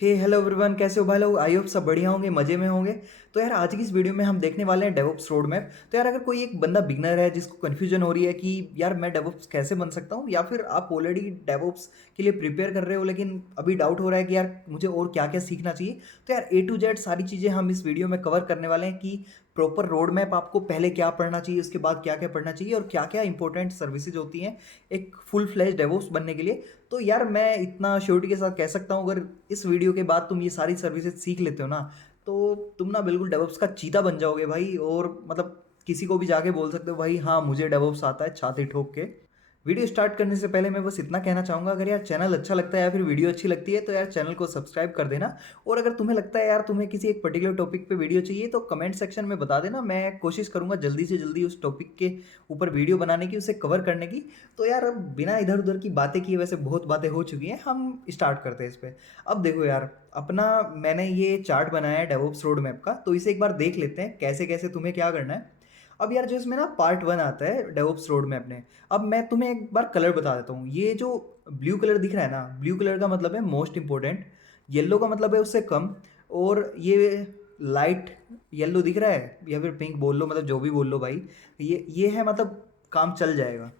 हे hello everyone, कैसे हो भाई लोग? आई होप सब बढ़िया होंगे, मजे में होंगे। तो यार आज की इस वीडियो में हम देखने वाले हैं डेवऑप्स रोड मैप। तो यार अगर कोई एक बंदा बिगनर है जिसको कन्फ्यूजन हो रही है कि यार मैं डेवऑप्स कैसे बन सकता हूँ, या फिर आप ऑलरेडी डेवऑप्स के लिए प्रिपेयर कर रहे हो लेकिन अभी डाउट हो रहा है कि यार मुझे और क्या क्या सीखना चाहिए, तो यार ए टू जेड सारी चीज़ें हम इस वीडियो में कवर करने वाले हैं कि प्रॉपर रोड मैप आपको पहले क्या पढ़ना चाहिए, उसके बाद क्या क्या पढ़ना चाहिए और क्या क्या इंपॉर्टेंट सर्विसेज होती हैं एक फुल फ्लैश डेवऑप्स बनने के लिए। तो यार मैं इतना श्योरिटी के साथ कह सकता हूँ, अगर इस वीडियो के बाद तुम ये सारी सर्विसेज सीख लेते हो ना, तो तुम ना बिल्कुल डेवऑप्स का चीता बन जाओगे भाई। और मतलब किसी को भी जाके बोल सकते हो भाई हाँ मुझे डेवऑप्स आता है, छाती ठोक के। वीडियो स्टार्ट करने से पहले मैं बस इतना कहना चाहूँगा, अगर यार चैनल अच्छा लगता है या फिर वीडियो अच्छी लगती है तो यार चैनल को सब्सक्राइब कर देना। और अगर तुम्हें लगता है यार तुम्हें किसी एक पर्टिकुलर टॉपिक पे वीडियो चाहिए तो कमेंट सेक्शन में बता देना, मैं कोशिश करूँगा जल्दी से जल्दी उस टॉपिक के ऊपर वीडियो बनाने की, उसे कवर करने की। तो यार अब बिना इधर उधर की बातें किए, वैसे बहुत बातें हो चुकी हैं, हम स्टार्ट करते हैं इस पे। अब देखो यार, अपना मैंने ये चार्ट बनाया है डेवऑप्स रोड मैप का, तो इसे एक बार देख लेते हैं कैसे कैसे तुम्हें क्या करना है। अब यार जो इसमें ना पार्ट वन आता है डेवऑप्स रोड मैप में। अब मैं तुम्हें एक बार कलर बता देता हूँ। ये जो ब्लू कलर दिख रहा है ना, ब्लू कलर का मतलब है मोस्ट इंपॉर्टेंट, येलो का मतलब है उससे कम, और ये लाइट येलो दिख रहा है या फिर पिंक बोल लो, मतलब जो भी बोल लो भाई, ये है मतलब काम चल जाएगा।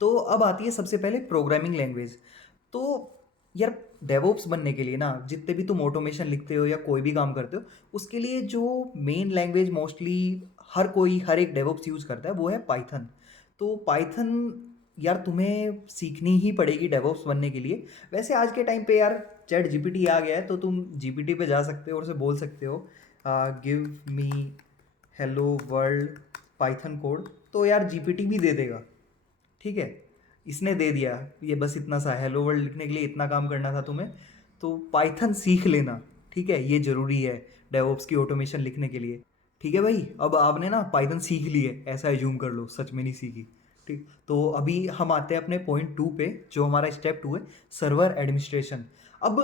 तो अब आती है सबसे पहले प्रोग्रामिंग लैंग्वेज। तो यार डेवऑप्स बनने के लिए ना, जितने भी तुम ऑटोमेशन लिखते हो या कोई भी काम करते हो, उसके लिए जो मेन लैंग्वेज मोस्टली हर कोई हर एक डेवऑप्स यूज़ करता है वो है पाइथन। तो पाइथन यार तुम्हें सीखनी ही पड़ेगी डेवऑप्स बनने के लिए। वैसे आज के टाइम पे यार चैट जीपीटी आ गया है, तो तुम जीपीटी पे जा सकते हो और उसे बोल सकते हो give me hello world Python code, तो यार जीपीटी भी दे देगा। ठीक है, इसने दे दिया। ये बस इतना सा हेलो वर्ल्ड लिखने के लिए इतना काम करना था तुम्हें, तो पाइथन सीख लेना। ठीक है, ये ज़रूरी है डेवऑप्स की ऑटोमेशन लिखने के लिए। ठीक है भाई, अब आपने ना पाइथन सीख ली है, ऐसा एज्यूम कर लो सच में नहीं सीखी। ठीक, तो अभी हम आते हैं अपने पॉइंट टू पे, जो हमारा स्टेप टू है, सर्वर एडमिनिस्ट्रेशन। अब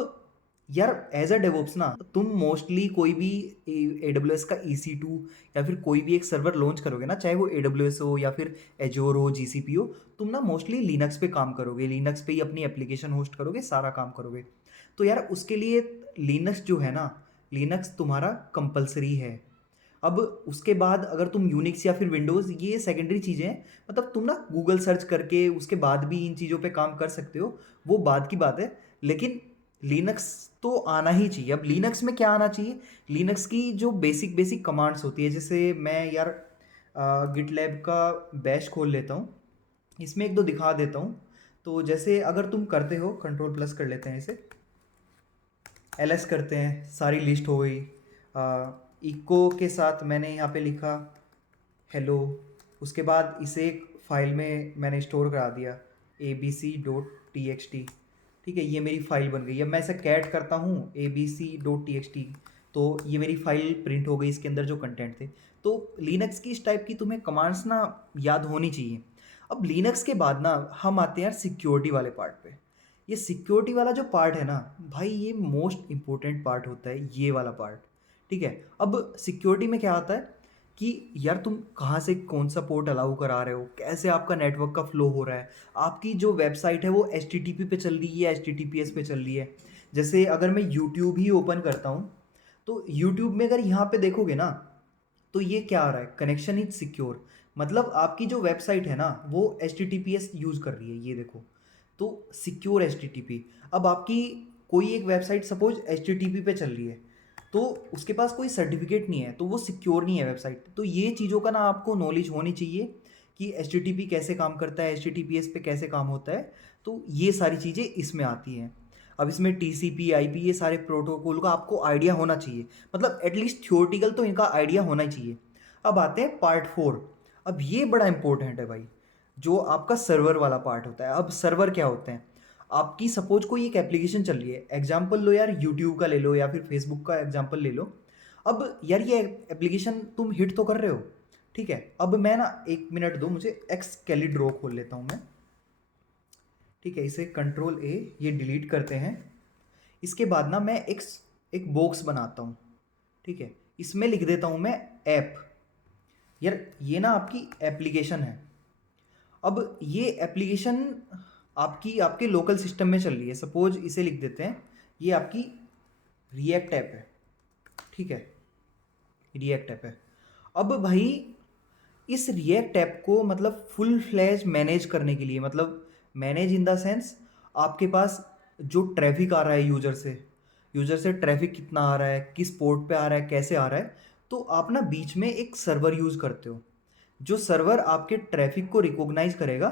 यार एज अ डेवऑप्स ना, तुम मोस्टली कोई भी ए डब्ल्यू एस का EC2 या फिर कोई भी एक सर्वर लॉन्च करोगे ना, चाहे वो AWS हो या फिर एजोर हो, GCP हो, तुम ना मोस्टली लिनक्स पे काम करोगे, लिनक्स पे ही अपनी एप्लीकेशन होस्ट करोगे, सारा काम करोगे। तो यार उसके लिए लिनक्स जो है ना, लिनक्स तुम्हारा कंपलसरी है। अब उसके बाद अगर तुम यूनिक्स या फिर विंडोज़, ये सेकेंडरी चीज़ें हैं, मतलब तुम ना गूगल सर्च करके उसके बाद भी इन चीज़ों पे काम कर सकते हो, वो बाद की बात है। लेकिन लिनक्स तो आना ही चाहिए। अब लिनक्स में क्या आना चाहिए? लिनक्स की जो बेसिक बेसिक कमांड्स होती है, जैसे मैं यार गिटलैब का बैश खोल लेता हूँ, इसमें एक दो दिखा देता हूँ। तो जैसे अगर तुम करते हो, कंट्रोल प्लस कर लेते हैं इसे, LS करते हैं, सारी लिस्ट हो गई। इको के साथ मैंने यहाँ पे लिखा हेलो, उसके बाद इसे एक फाइल में मैंने स्टोर करा दिया, abc.txt। ठीक है, ये मेरी फाइल बन गई। अब मैं इसे कैट करता हूँ abc.txt, तो ये मेरी फाइल प्रिंट हो गई, इसके अंदर जो कंटेंट थे। तो लिनक्स की इस टाइप की तुम्हें कमांड्स ना याद होनी चाहिए। अब लिनक्स के बाद ना हम आते हैं यार सिक्योरिटी वाले पार्ट पे। ये सिक्योरिटी वाला जो पार्ट है ना भाई, ये मोस्ट इंपॉर्टेंट पार्ट होता है, ये वाला पार्ट। ठीक है, अब सिक्योरिटी में क्या आता है कि यार तुम कहाँ से कौन सा पोर्ट अलाउ करा रहे हो, कैसे आपका नेटवर्क का फ्लो हो रहा है, आपकी जो वेबसाइट है वो HTTP पे चल रही है या HTTPS पे चल रही है। जैसे अगर मैं यूट्यूब ही ओपन करता हूँ, तो यूट्यूब में अगर यहाँ पे देखोगे ना, तो ये क्या आ रहा है, कनेक्शन इज सिक्योर, मतलब आपकी जो वेबसाइट है ना वो HTTPS यूज़ कर रही है, ये देखो। तो सिक्योर HTTP। अब आपकी कोई एक वेबसाइट सपोज HTTP पे चल रही है, तो उसके पास कोई सर्टिफिकेट नहीं है, तो वो सिक्योर नहीं है वेबसाइट। तो ये चीज़ों का ना आपको नॉलेज होनी चाहिए कि HTTP कैसे काम करता है, HTTPS पे कैसे काम होता है। तो ये सारी चीज़ें इसमें आती हैं। अब इसमें TCP IP ये सारे प्रोटोकॉल का आपको आइडिया होना चाहिए, मतलब एटलीस्ट थियोरटिकल तो इनका आइडिया होना ही चाहिए। अब आते हैं पार्ट फोर। अब ये बड़ा इंपॉर्टेंट है भाई, जो आपका सर्वर वाला पार्ट होता है। अब सर्वर क्या होते हैं? आपकी सपोज कोई एक एप्लीकेशन चल रही है, एग्जाम्पल लो यार, यूट्यूब का ले लो या फिर फेसबुक का एग्जाम्पल ले लो। अब यार ये एप्लीकेशन तुम हिट तो कर रहे हो, ठीक है। अब मैं ना, एक मिनट दो मुझे, एक्स कैलिड्रो खोल लेता हूँ मैं। ठीक है, इसे कंट्रोल A, ये डिलीट करते हैं। इसके बाद ना मैं एक एक बॉक्स बनाता हूँ। ठीक है, इसमें लिख देता हूँ मैं ऐप। यार ये ना आपकी एप्लीकेशन है। अब ये एप्लीकेशन आपकी आपके लोकल सिस्टम में चल रही है, सपोज इसे लिख देते हैं, ये आपकी रिएक्ट ऐप है, ठीक है, रिएक्ट ऐप है। अब भाई इस रिएक्ट ऐप को मतलब फुल फ्लैश मैनेज करने के लिए, मतलब मैनेज इन द सेंस, आपके पास जो ट्रैफिक आ रहा है यूजर से ट्रैफिक कितना आ रहा है, किस पोर्ट पे आ रहा है, कैसे आ रहा है, तो आप ना बीच में एक सर्वर यूज़ करते हो। जो सर्वर आपके ट्रैफिक को रिकॉग्नाइज करेगा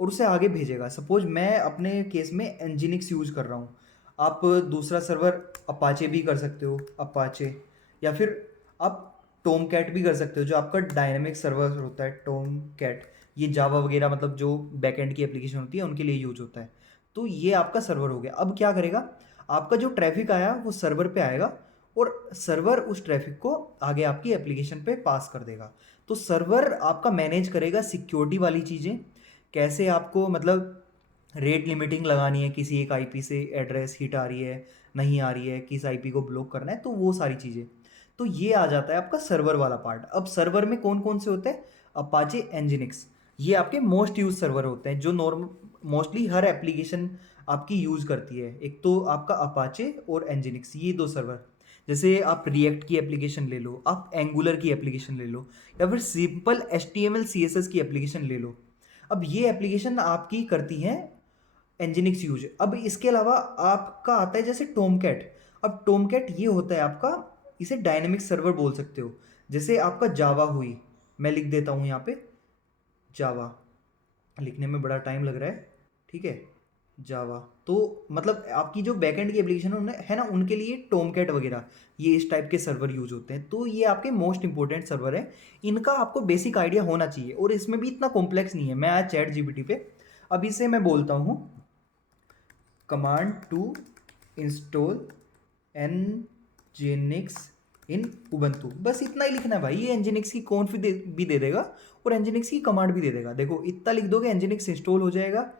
और उसे आगे भेजेगा। सपोज मैं अपने केस में एनजीनिक्स यूज़ कर रहा हूँ, आप दूसरा सर्वर अपाचे भी कर सकते हो, अपाचे, या फिर आप टोम कैट भी कर सकते हो, जो आपका डायनेमिक सर्वर होता है टोम कैट। ये जावा वगैरह मतलब जो बैकएंड की एप्लीकेशन होती है उनके लिए यूज होता है। तो ये आपका सर्वर हो गया। अब क्या करेगा, आपका जो ट्रैफिक आया वो सर्वर पे आएगा और सर्वर उस ट्रैफिक को आगे आपकी एप्लीकेशन पे पास कर देगा। तो सर्वर आपका मैनेज करेगा सिक्योरिटी वाली चीज़ें, कैसे आपको मतलब रेट लिमिटिंग लगानी है, किसी एक आईपी से एड्रेस हिट आ रही है, नहीं आ रही है, किस आईपी को ब्लॉक करना है, तो वो सारी चीज़ें। तो ये आ जाता है आपका सर्वर वाला पार्ट। अब सर्वर में कौन कौन से होते हैं, अपाचे, एनजिनिक्स, ये आपके मोस्ट यूज सर्वर होते हैं जो नॉर्म मोस्टली हर एप्लीकेशन आपकी यूज़ करती है। एक तो आपका अपाचे और एनजिनिक्स, ये दो सर्वर। जैसे आप रिएक्ट की एप्लीकेशन ले लो, आप एंगुलर की एप्लीकेशन ले लो, या फिर सिंपल HTML CSS की एप्लीकेशन ले लो। अब ये एप्लीकेशन आपकी करती हैं एनजिनिक्स यूज। अब इसके अलावा आपका आता है जैसे टोमकैट। अब टोमकैट ये होता है आपका, इसे डायनेमिक सर्वर बोल सकते हो। जैसे आपका जावा हुई, मैं लिख देता हूँ यहाँ पे, जावा लिखने में बड़ा टाइम लग रहा है, ठीक है, जावा। तो मतलब आपकी जो बैकएंड की एप्लीकेशन है ना, उनके लिए टोमकैट वगैरह ये इस टाइप के सर्वर यूज होते हैं। तो ये आपके मोस्ट इंपॉर्टेंट सर्वर है, इनका आपको बेसिक आइडिया होना चाहिए। और इसमें भी इतना कॉम्प्लेक्स नहीं है। मैं आया चैट जीपीटी पे, अब इसे मैं बोलता हूँ command to install nginx in Ubuntu, बस इतना ही लिखना है भाई। ये nginx की कॉन्फ भी दे देगा और nginx की कमांड भी दे देगा। देखो इतना लिख दोगे nginx इंस्टॉल हो जाएगा,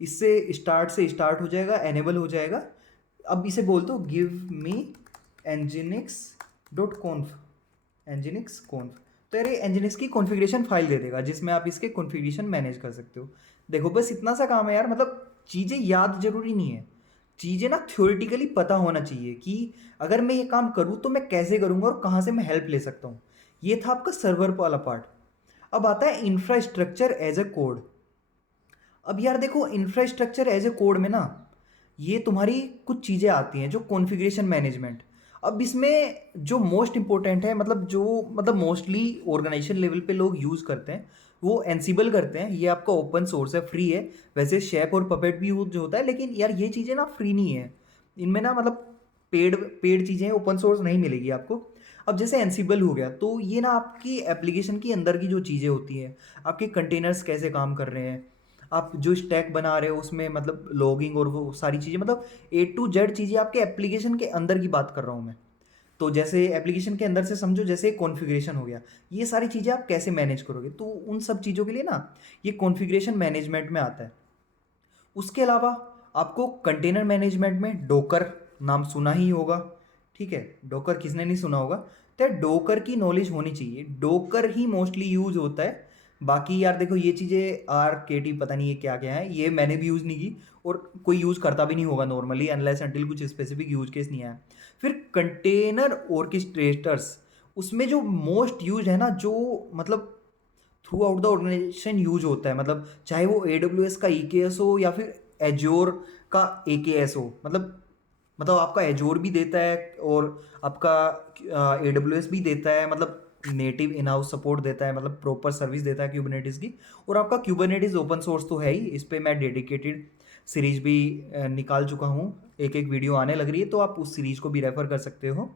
इससे स्टार्ट हो जाएगा, एनेबल हो जाएगा। अब इसे बोल दो give me nginx dot कॉन्फ, nginx कॉन्फ, तो यार ये nginx की कॉन्फ़िगरेशन फाइल दे देगा जिसमें आप इसके कॉन्फ़िगरेशन मैनेज कर सकते हो। देखो बस इतना सा काम है यार, मतलब चीज़ें याद जरूरी नहीं है, चीज़ें ना थ्योरेटिकली पता होना चाहिए कि अगर मैं ये काम करूँ तो मैं कैसे करूँगा और कहाँ से मैं हेल्प ले सकता हूँ। ये था आपका सर्वर वाला पार्ट। अब आता है इंफ्रास्ट्रक्चर एज ए कोड। अब यार देखो इंफ्रास्ट्रक्चर एज ए कोड में ना ये तुम्हारी कुछ चीज़ें आती हैं, जो कॉन्फ़िगरेशन मैनेजमेंट। अब इसमें जो मोस्ट इंपॉर्टेंट है, मतलब जो मतलब मोस्टली ऑर्गेनाइजेशन लेवल पे लोग यूज़ करते हैं, वो एनसिबल करते हैं। ये आपका ओपन सोर्स है, फ्री है। वैसे शेप और पपेट भी यूज होता है, लेकिन यार ये चीज़ें ना फ्री नहीं है, इनमें ना मतलब पेड पेड चीज़ें ओपन सोर्स नहीं मिलेगी आपको। अब जैसे एनसिबल हो गया, तो ये ना आपकी एप्लीकेशन की अंदर की जो चीज़ें होती हैं, आपके कंटेनर्स कैसे काम कर रहे हैं, आप जो स्टैक बना रहे हो उसमें मतलब लॉगिंग और वो सारी चीज़ें, मतलब A to Z चीज़ें आपके एप्लीकेशन के अंदर की बात कर रहा हूँ मैं। तो जैसे एप्लीकेशन के अंदर से समझो, जैसे कॉन्फ़िगरेशन हो गया, ये सारी चीज़ें आप कैसे मैनेज करोगे, तो उन सब चीज़ों के लिए ना ये कॉन्फ़िगरेशन मैनेजमेंट में आता है। उसके अलावा आपको कंटेनर मैनेजमेंट में डोकर नाम सुना ही होगा, ठीक है, डोकर किसने नहीं सुना होगा। तो डोकर की नॉलेज होनी चाहिए, डोकर ही मोस्टली यूज होता है। बाकी यार देखो ये चीज़ें RKT पता नहीं ये क्या क्या है, ये मैंने भी यूज़ नहीं की और कोई यूज़ करता भी नहीं होगा नॉर्मली, अनलेस अनटिल कुछ स्पेसिफिक यूज केस नहीं आया। फिर कंटेनर ऑर्केस्ट्रेटर्स, उसमें जो मोस्ट यूज है ना, जो मतलब throughout the organisation use होता है, मतलब चाहे वो AWS का EKS हो या फिर एज्योर का AKS हो, मतलब आपका एज्योर भी देता है और आपका AWS भी देता है, मतलब नेटिव इन हाउस सपोर्ट देता है, मतलब प्रॉपर सर्विस देता है क्यूबरनेटिस की। और आपका क्यूबरनेटिस ओपन सोर्स तो है ही, इस पर मैं डेडिकेटेड सीरीज भी निकाल चुका हूँ, एक एक वीडियो आने लग रही है, तो आप उस सीरीज को भी रेफर कर सकते हो।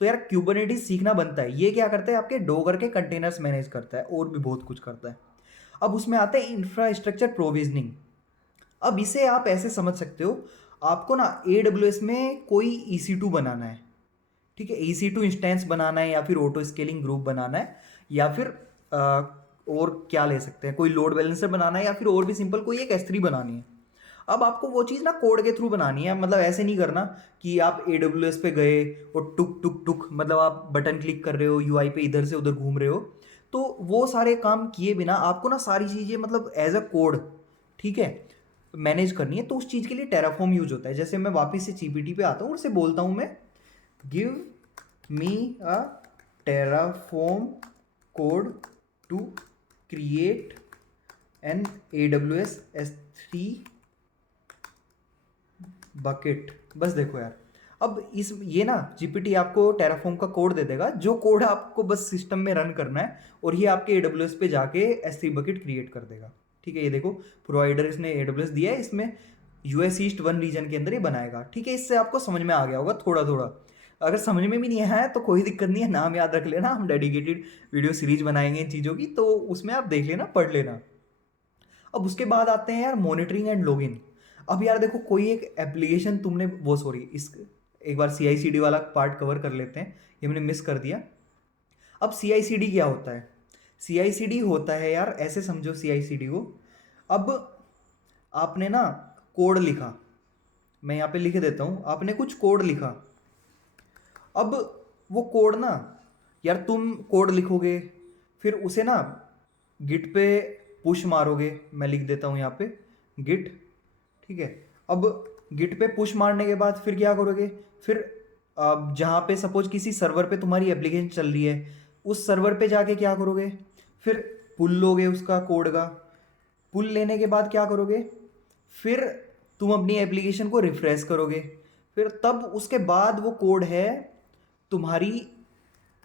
तो यार क्यूबरनेटिस सीखना बनता है। ये क्या करता है, आपके डोगर के कंटेनर्स मैनेज करता है और भी बहुत कुछ करता है। अब उसमें आता है इंफ्रास्ट्रक्चर प्रोविजनिंग। अब इसे आप ऐसे समझ सकते हो, आपको ना AWS में कोई EC2 बनाना है, ठीक है, EC2 इंस्टेंस बनाना है, या फिर ऑटो स्केलिंग ग्रुप बनाना है, या फिर और क्या ले सकते हैं, कोई लोड बैलेंसर बनाना है, या फिर और भी सिंपल कोई एक S3 बनानी है। अब आपको वो चीज़ ना कोड के थ्रू बनानी है, मतलब ऐसे नहीं करना कि आप AWS पे गए और टुक टुक टुक, मतलब आप बटन क्लिक कर रहे हो UI पे, इधर से उधर घूम रहे हो। तो वो सारे काम किए बिना आपको ना सारी चीज़ें मतलब एज अ कोड, ठीक है, मैनेज करनी है। तो उस चीज़ के लिए टेराफॉर्म यूज होता है। जैसे मैं वापस से GPT पे आता हूँ और उसे बोलता हूँ मैं give me a terraform code to create an AWS S3 bucket. बस देखो यार, अब इस ये ना GPT आपको टेराफॉर्म का कोड दे देगा, जो कोड आपको बस सिस्टम में रन करना है और ये आपके AWS पे जाके S3 बकेट क्रिएट कर देगा। ठीक है, ये देखो प्रोवाइडर इसने AWS दिया है, इसमें US ईस्ट 1 रीजन के अंदर ही बनाएगा। ठीक है, इससे आपको समझ में आ गया होगा थोड़ा थोड़ा। अगर समझ में भी नहीं आया है तो कोई दिक्कत नहीं है, नाम याद रख लेना, हम डेडिकेटेड वीडियो सीरीज बनाएंगे इन चीज़ों की, तो उसमें आप देख लेना, पढ़ लेना। अब उसके बाद आते हैं यार मॉनिटरिंग एंड लॉगिन। अब यार देखो, कोई एक एप्लीकेशन तुमने वो सॉरी इस एक बार CI/CD वाला पार्ट कवर कर लेते हैं, ये मैंने मिस कर दिया। अब CI/CD क्या होता है? CI/CD होता है यार, ऐसे समझो CI/CD को। अब आपने ना कोड लिखा, मैं यहाँ पे लिख देता हूँ, आपने कुछ कोड लिखा। अब वो कोड ना यार, तुम कोड लिखोगे, फिर उसे ना गिट पे पुश मारोगे। मैं लिख देता हूँ यहाँ पे गिट। ठीक है, अब गिट पे पुश मारने के बाद फिर क्या करोगे? फिर जहाँ पे सपोज किसी सर्वर पे तुम्हारी एप्लीकेशन चल रही है, उस सर्वर पे जाके क्या करोगे? फिर पुल लोगे उसका कोड का। पुल लेने के बाद क्या करोगे? फिर तुम अपनी एप्लीकेशन को रिफ्रेश करोगे, फिर तब उसके बाद वो कोड है तुम्हारी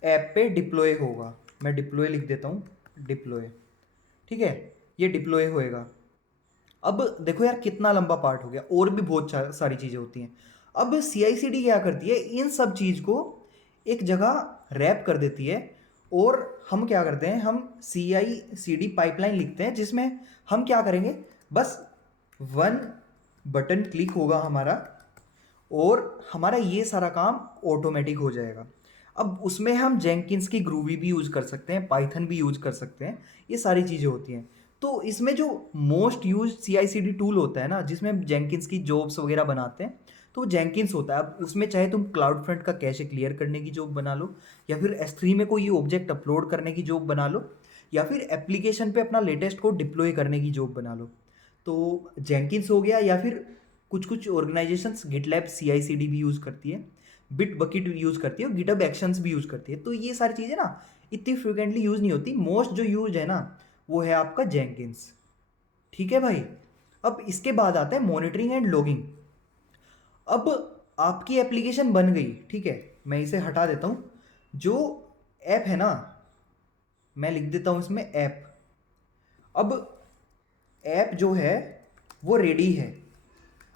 ऐप पे डिप्लॉय होगा। मैं डिप्लॉय लिख देता हूँ, डिप्लॉय। ठीक है, ये डिप्लॉय होएगा। अब देखो यार कितना लंबा पार्ट हो गया, और भी बहुत सारी चीज़ें होती हैं। अब CI/CD क्या करती है? इन सब चीज़ को एक जगह रैप कर देती है, और हम क्या करते हैं, हम CI/CD पाइपलाइन लिखते हैं, जिसमें हम क्या करेंगे, बस वन बटन क्लिक होगा हमारा और हमारा ये सारा काम ऑटोमेटिक हो जाएगा। अब उसमें हम जेंकिंस की ग्रूवी भी यूज़ कर सकते हैं, पाइथन भी यूज़ कर सकते हैं, ये सारी चीज़ें होती हैं। तो इसमें जो मोस्ट यूज CI/CD टूल होता है ना, जिसमें हम जेंकिंस की जॉब्स वगैरह बनाते हैं, तो वो जेंकिंस होता है। अब उसमें चाहे तुम क्लाउड फ्रंट का कैशे क्लियर करने की जॉब बना लो, या फिर S3 में कोई ऑब्जेक्ट अपलोड करने की जॉब बना लो, या फिर एप्लीकेशन पे अपना लेटेस्ट कोड डिप्लॉय करने की जॉब बना लो, तो जेंकिंस हो गया। या फिर कुछ कुछ ऑर्गेनाइजेशंस गिटलैब CI/CD भी यूज़ करती है, बिट बकेट यूज़ करती है, और गिटहब एक्शंस भी यूज़ करती है। तो ये सारी चीज़ें ना इतनी फ्रिक्वेंटली यूज़ नहीं होती। मोस्ट जो यूज है ना, वो है आपका जेंकिंस। ठीक है भाई, अब इसके बाद आता है मॉनिटरिंग एंड लॉगिंग। अब आपकी एप्लीकेशन बन गई, ठीक है, मैं इसे हटा देता हूँ। जो ऐप है ना, मैं लिख देता हूँ इसमें ऐप। अब ऐप जो है वो रेडी है।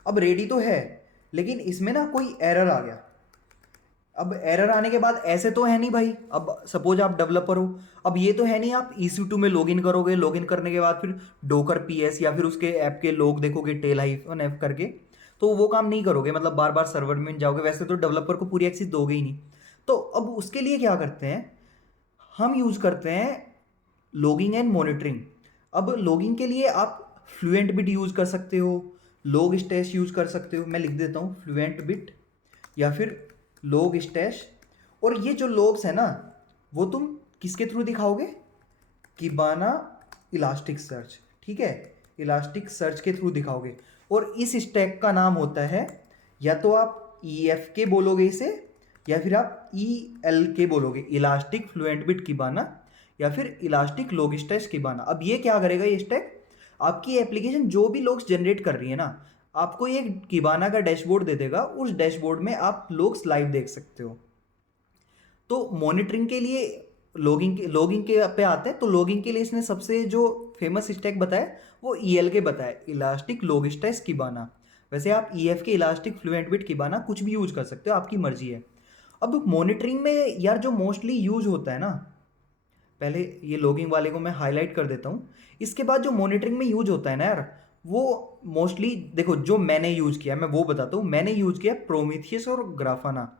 अब रेडी तो है, लेकिन इसमें ना कोई एरर आ गया। अब एरर आने के बाद ऐसे तो है नहीं भाई, अब सपोज आप डेवलपर हो, अब ये तो है नहीं आप EC2 में लॉगिन करोगे, लॉगिन करने के बाद फिर डोकर PS या फिर उसके ऐप के लोग देखोगे टेल हाइफन ऐप करके, तो वो काम नहीं करोगे, मतलब बार बार सर्वर में जाओगे, वैसे तो डेवलपर को पूरी एक्सेस दोगे ही नहीं। तो अब उसके लिए क्या करते हैं, हम यूज़ करते हैं लॉगिंग एंड मॉनिटरिंग। अब लॉगिंग के लिए आप फ्लुएंट बिट यूज़ कर सकते हो, लॉग स्टैश यूज़ कर सकते हो। मैं लिख देता हूँ फ्लुएंट बिट या फिर लॉग स्टैश। और ये जो लॉग्स है ना, वो तुम किसके थ्रू दिखाओगे? Kibana elastic search. ठीक है, इलास्टिक सर्च के थ्रू दिखाओगे। और इस स्टैक का नाम होता है, या तो आप EFK बोलोगे इसे, या फिर आप ELK बोलोगे, इलास्टिक फ्लुएंट बिट किबाना, या फिर इलास्टिक लॉग स्टैश किबाना। अब ये क्या करेगा, ये स्टैक आपकी एप्लीकेशन जो भी लॉग्स जनरेट कर रही है ना, आपको ये किबाना का डैशबोर्ड दे देगा। उस डैशबोर्ड में आप लॉग्स लाइव देख सकते हो। तो मॉनिटरिंग के लिए लॉगिंग के पे आते हैं, तो लॉगिंग के लिए इसने सबसे जो फेमस स्टैक बताया वो ELK बताया, इलास्टिक लॉग स्टैश किबाना। वैसे आप EFK इलास्टिक फ्लुएंट बिट किबाना कुछ भी यूज कर सकते हो, आपकी मर्जी है। अब मॉनिटरिंग में यार जो मोस्टली यूज होता है ना, पहले ये लॉगिंग वाले को मैं हाईलाइट कर देता हूँ। इसके बाद जो मॉनिटरिंग में यूज होता है ना यार, वो मोस्टली देखो, जो मैंने यूज किया मैं वो बताता हूँ। मैंने यूज किया प्रोमीथियस और ग्राफाना।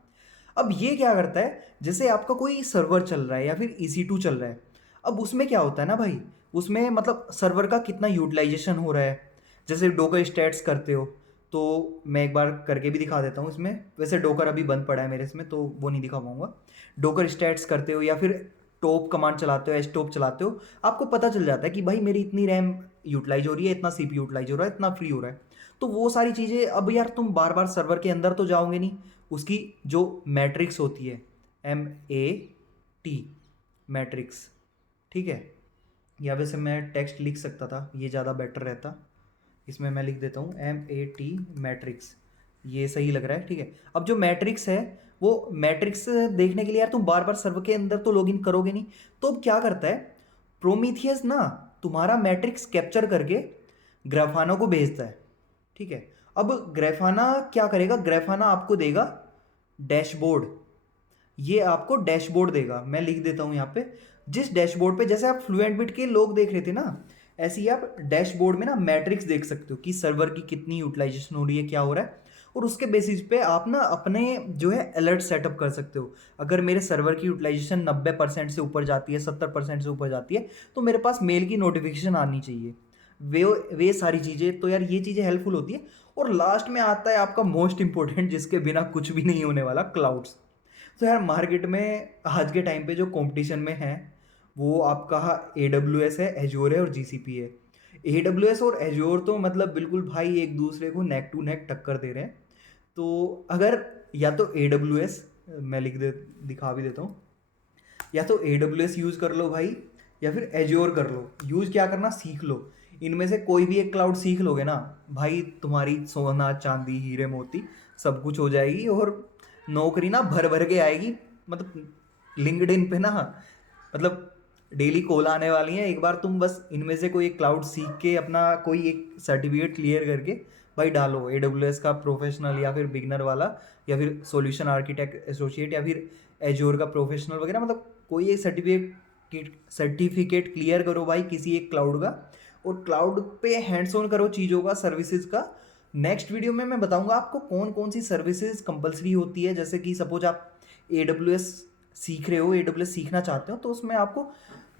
अब ये क्या करता है, जैसे आपका कोई सर्वर चल रहा है या फिर EC2 चल रहा है, अब उसमें क्या होता है ना भाई, उसमें मतलब सर्वर का कितना यूटिलाइजेशन हो रहा है। जैसे डोकर स्टैट्स करते हो, तो मैं एक बार करके भी दिखा देता हूँ इसमें। वैसे डोकर अभी बंद पड़ा है मेरे इसमें, तो वो नहीं दिखा पाऊंगा। डोकर स्टैट्स करते हो या फिर टॉप कमांड चलाते हो, स्टॉप चलाते हो, आपको पता चल जाता है कि भाई मेरी इतनी रैम यूटिलाइज हो रही है, इतना CPU यूटिलाइज हो रहा है, इतना फ्री हो रहा है। तो वो सारी चीज़ें, अब यार तुम बार बार सर्वर के अंदर तो जाओगे नहीं, उसकी जो मैट्रिक्स होती है, MAT मैट्रिक्स, ठीक है। या वैसे मैं टेक्स्ट लिख सकता था, ये ज़्यादा बेटर रहता, इसमें मैं लिख देता हूँ MAT मैट्रिक्स, ये सही लग रहा है, ठीक है। अब जो मैट्रिक्स है वो मैट्रिक्स देखने के लिए यार तुम बार बार सर्वर के अंदर तो लॉगिन करोगे नहीं, तो अब क्या करता है प्रोमीथियस ना, तुम्हारा मैट्रिक्स कैप्चर करके ग्राफाना को भेजता है, ठीक है। अब ग्राफाना क्या करेगा, ग्राफाना आपको देगा डैशबोर्ड, ये आपको डैशबोर्ड देगा, मैं लिख देता हूँ यहाँ पे। जिस डैशबोर्ड पे, जैसे आप फ्लुएंट बिट के लोग देख रहे थे ना, ऐसे ही आप डैशबोर्ड में ना मैट्रिक्स देख सकते हो कि सर्वर की कितनी यूटिलाइजेशन हो रही है, क्या हो रहा है, और उसके बेसिस पे आप ना अपने जो है अलर्ट सेटअप कर सकते हो। अगर मेरे सर्वर की यूटिलाइजेशन 90% से ऊपर जाती है, 70% से ऊपर जाती है, तो मेरे पास मेल की नोटिफिकेशन आनी चाहिए। वे सारी चीज़ें, तो यार ये चीज़ें हेल्पफुल होती है। और लास्ट में आता है आपका मोस्ट इंपॉर्टेंट, जिसके बिना कुछ भी नहीं होने वाला, क्लाउड्स। तो यार मार्केट में आज के टाइम पे जो कंपटीशन में है वो आपका AWS है, एज्योर है और GCP है। AWS और एज्योर तो मतलब बिल्कुल भाई एक दूसरे को नेक टू नेक टक्कर दे रहे हैं। तो अगर या तो AWS, मैं दिखा भी देता हूँ, या तो AWS यूज़ कर लो भाई, या फिर एज्योर कर लो। यूज़ क्या करना, सीख लो, इनमें से कोई भी एक क्लाउड सीख लोगे ना भाई, तुम्हारी सोना चांदी हीरे मोती सब कुछ हो जाएगी, और नौकरी ना भर भर के आएगी। मतलब लिंक्डइन पे ना, मतलब डेली कॉल आने वाली हैं। एक बार तुम बस इनमें से कोई एक क्लाउड सीख के अपना कोई एक सर्टिफिकेट क्लियर करके भाई डालो, AWS का प्रोफेशनल या फिर बिगनर वाला, या फिर सॉल्यूशन आर्किटेक्ट एसोसिएट, या फिर एज्योर का प्रोफेशनल वगैरह, मतलब कोई एक सर्टिफिकेट क्लियर करो भाई किसी एक क्लाउड का, और क्लाउड पे हैंड्स ऑन करो चीज़ों का, सर्विसेज का। नेक्स्ट वीडियो में मैं बताऊंगा आपको कौन कौन सी सर्विसेज कंपलसरी होती है। जैसे कि सपोज आप AWS सीख रहे हो, AWS सीखना चाहते हो, तो उसमें आपको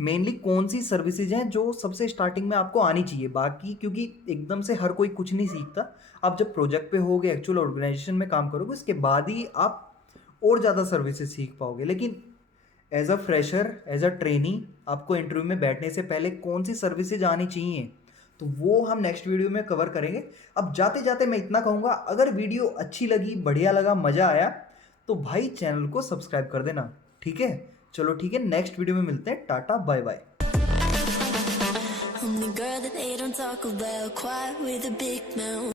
मेनली कौन सी सर्विसेज हैं जो सबसे स्टार्टिंग में आपको आनी चाहिए। बाकी क्योंकि एकदम से हर कोई कुछ नहीं सीखता, आप जब प्रोजेक्ट पे होगे, एक्चुअल ऑर्गेनाइजेशन में काम करोगे, उसके बाद ही आप और ज़्यादा सर्विसेज सीख पाओगे। लेकिन as a fresher, as a trainee, आपको इंटरव्यू में बैठने से पहले कौन सी सर्विसेज आनी चाहिए, तो वो हम नेक्स्ट वीडियो में कवर करेंगे। अब जाते जाते मैं इतना कहूँगा, अगर वीडियो अच्छी लगी, बढ़िया लगा, मज़ा आया, तो भाई चैनल को सब्सक्राइब कर देना, ठीक है। चलो ठीक है, नेक्स्ट वीडियो में मिलते हैं, tata bye bye. I'm the girl that they don't talk about, quiet with a big mouth.